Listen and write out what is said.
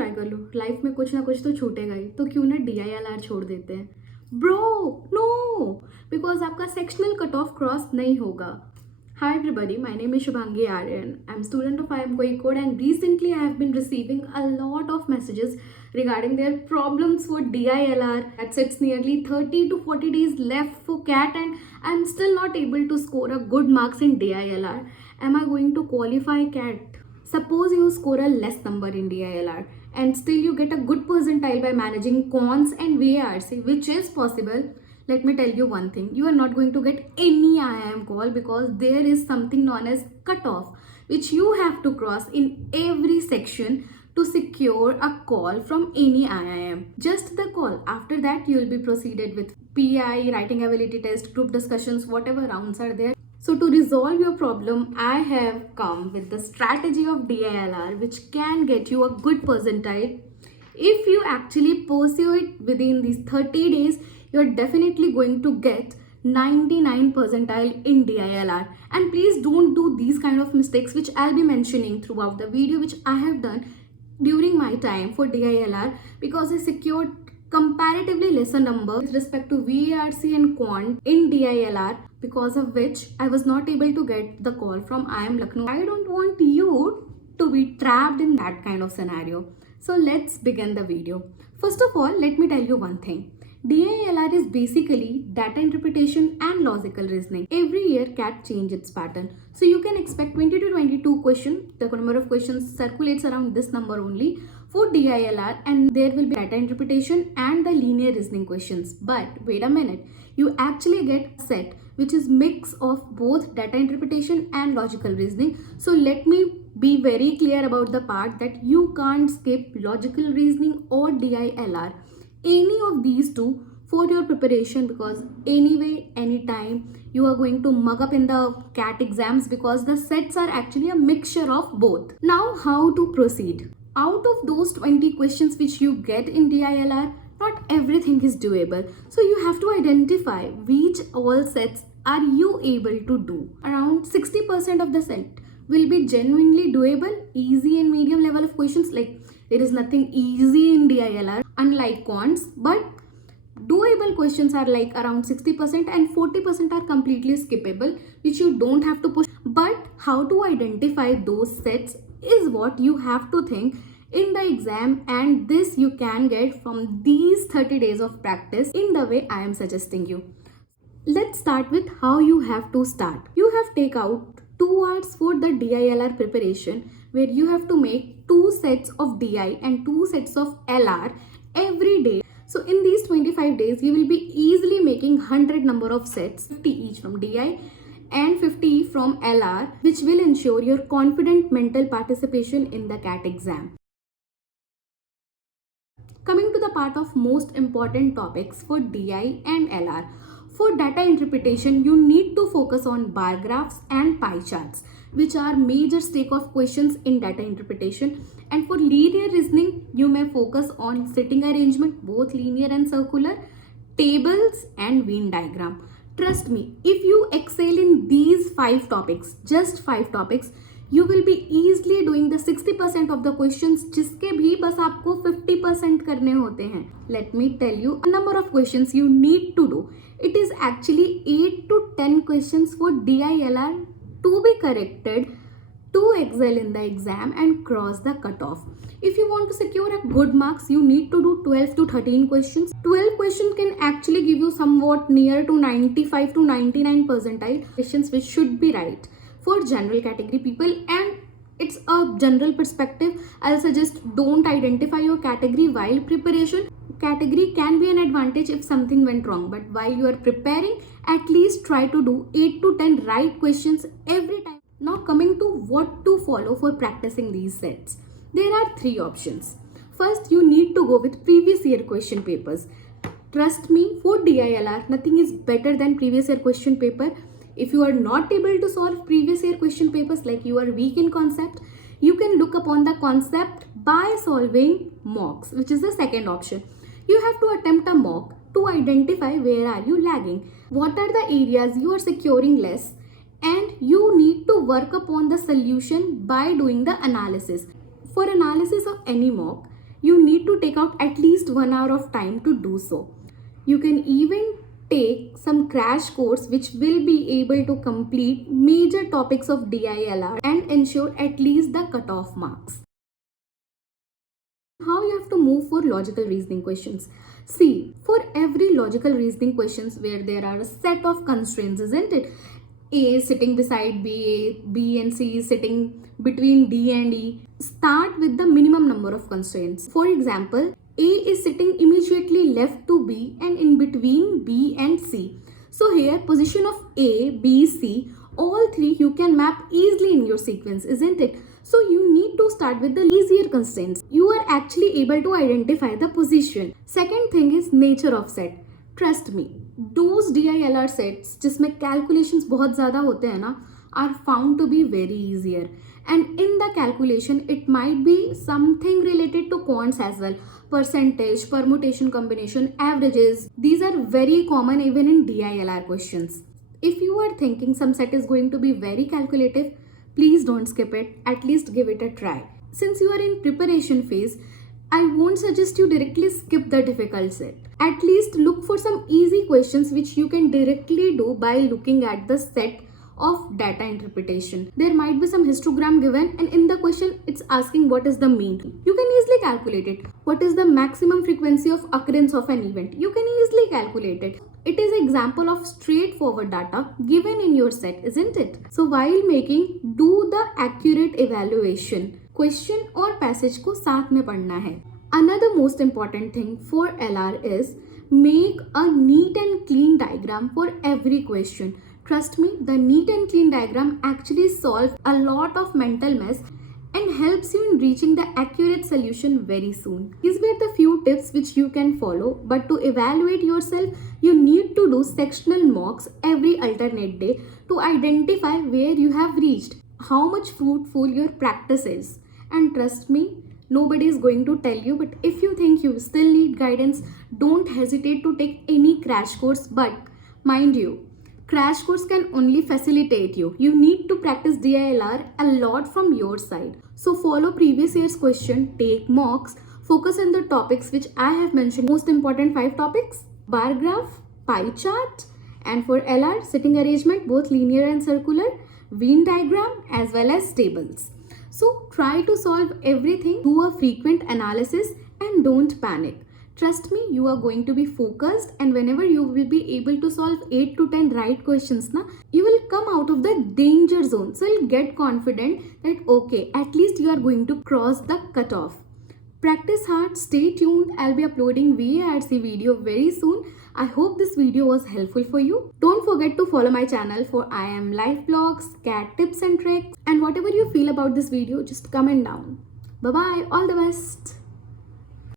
Try कर लो, life में कुछ ना कुछ तो छूटेगा ही, तो क्यों ना DILR छोड़ देते हैं। ब्रो नो, बिकॉज आपका सेक्शनल कट ऑफ क्रॉस नहीं होगा। Hi everybody, my name is Shubhangi Aryan. I'm student of IIM Kozhikode and recently I have been receiving a lot of messages regarding their problems for DILR. That's it's nearly 30 to 40 days left for CAT and I'm still not able to score a good marks in DILR. Am I going to qualify CAT? Suppose you score a less number in DILR and still you get a good percentile by managing cons and VARC, which is possible. Let me tell you one thing, you are not going to get any IIM call because there is something known as cutoff which you have to cross in every section to secure a call from any IIM. Just the call. After that you will be proceeded with PI, writing ability test, group discussions, whatever rounds are there. So to resolve your problem, I have come with the strategy of DILR which can get you a good percentile. If you actually pursue it within these 30 days, you're definitely going to get 99 percentile in DILR. And please don't do these kind of mistakes which I'll be mentioning throughout the video which I have done during my time for DILR, because I secured comparatively lesser number with respect to VARC and quant in DILR, because of which I was not able to get the call from IIM Lucknow. I don't want you to be trapped in that kind of scenario. So let's begin the video. First of all, let me tell you one thing. DILR is basically data interpretation and logical reasoning. Every year CAT changes its pattern. So you can expect 20 to 22 questions. The number of questions circulates around this number only for DILR, and there will be data interpretation and the linear reasoning questions. But wait a minute, you actually get a set which is mix of both data interpretation and logical reasoning. So let me be very clear about the part that you can't skip logical reasoning or DILR, any of these two, for your preparation, because anyway anytime you are going to mug up in the CAT exams because the sets are actually a mixture of both. Now how to proceed? Out of those 20 questions which you get in DILR, not everything is doable. So you have to identify which all sets are you able to do. Around 60% of the set will be genuinely doable, easy and medium level of questions. Like there is nothing easy in DILR unlike quants, but doable questions are like around 60% and 40% are completely skippable, which you don't have to push. But how to identify those sets is what you have to think in the exam, and this you can get from these 30 days of practice in the way I am suggesting you. Let's start with how you have to start. You have take out 2 hours for the DILR preparation, where you have to make 2 sets of DI and 2 sets of LR every day. So in these 25 days, you will be easily making 100 number of sets, 50 each from DI and 50 from LR, which will ensure your confident mental participation in the CAT exam. Coming to the part of most important topics for DI and LR. For data interpretation, you need to focus on bar graphs and pie charts, which are major stake of questions in data interpretation. And for linear reasoning, you may focus on setting arrangement, both linear and circular, tables and Venn diagram. Trust me, if you excel in these 5 topics, just 5 topics, you will be easily doing the 60% of the questions जिसके भी बस आपको 50% करने होते हैं. Let me tell you a number of questions you need to do. It is actually 8 to 10 questions for DILR to be corrected to excel in the exam and cross the cutoff. If you want to secure a good marks, you need to do 12 to 13 questions. 12 questions can actually give you somewhat near to 95 to 99 percentile questions which should be right for general category people, and it's a general perspective. I'll suggest don't identify your category while preparation. Category can be an advantage if something went wrong, but while you are preparing, at least try to do 8 to 10 right questions every time. Now coming to what to follow for practicing these sets. There are 3 options. First, you need to go with previous year question papers. Trust me, for DILR, nothing is better than previous year question paper. If you are not able to solve previous year question papers, like you are weak in concept, you can look upon the concept by solving mocks, which is the second option. You have to attempt a mock to identify where are you lagging, what are the areas you are securing less, and you need to work upon the solution by doing the analysis. For analysis of any mock, need to take out at least 1 hour of time to do so. You can even take some crash course which will be able to complete major topics of DILR and ensure at least the cutoff marks. How you have to move for logical reasoning questions. See, for every logical reasoning questions where there are a set of constraints, isn't it? A sitting beside B and C sitting between D and E. Start with the minimum number of constraints. For example, A is sitting immediately left to B and in between B and C. So here position of A, B, C, all three you can map easily in your sequence, isn't it? So you need to start with the easier constraints. You are actually able to identify the position. Second thing is nature of set. Trust me, those DILR sets जिसमें calculations बहुत ज़्यादा होते हैं ना are found to be very easier. And in the calculation, it might be something related to quants as well. Percentage, permutation combination, averages. These are very common even in DILR questions. If you are thinking some set is going to be very calculative, please don't skip it. At least give it a try. Since you are in preparation phase, I won't suggest you directly skip the difficult set. At least look for some easy questions which you can directly do by looking at the set of data interpretation. There might be some histogram given and in the question it's asking what is the mean. You can easily calculate it. What is the maximum frequency of occurrence of an event? You can easily calculate it. It is an example of straightforward data given in your set, isn't it? So while making, do the accurate evaluation. Question और passage को साथ में पढ़ना है. Another most important thing for LR is make a neat and clean diagram for every question. Trust me, the neat and clean diagram actually solves a lot of mental mess and helps you in reaching the accurate solution very soon. These were the few tips which you can follow, but to evaluate yourself, you need to do sectional mocks every alternate day to identify where you have reached, how much fruitful your practice is. And trust me, nobody is going to tell you, but if you think you still need guidance, don't hesitate to take any crash course. But mind you, crash course can only facilitate you. You need to practice DILR a lot from your side. So follow previous year's question, take mocks, focus on the topics which I have mentioned. Most important 5 topics: bar graph, pie chart, and for LR, sitting arrangement, both linear and circular, Venn diagram, as well as tables. So try to solve everything, do a frequent analysis and don't panic. Trust me, you are going to be focused, and whenever you will be able to solve 8 to 10 right questions, you will come out of the danger zone. So you'll get confident that okay, at least you are going to cross the cutoff. Practice hard, stay tuned. I'll be uploading VARC video very soon. I hope this video was helpful for you. Don't forget to follow my channel for IIM life blogs, CAT tips and tricks, and whatever you feel about this video, just comment down. Bye bye, all the best.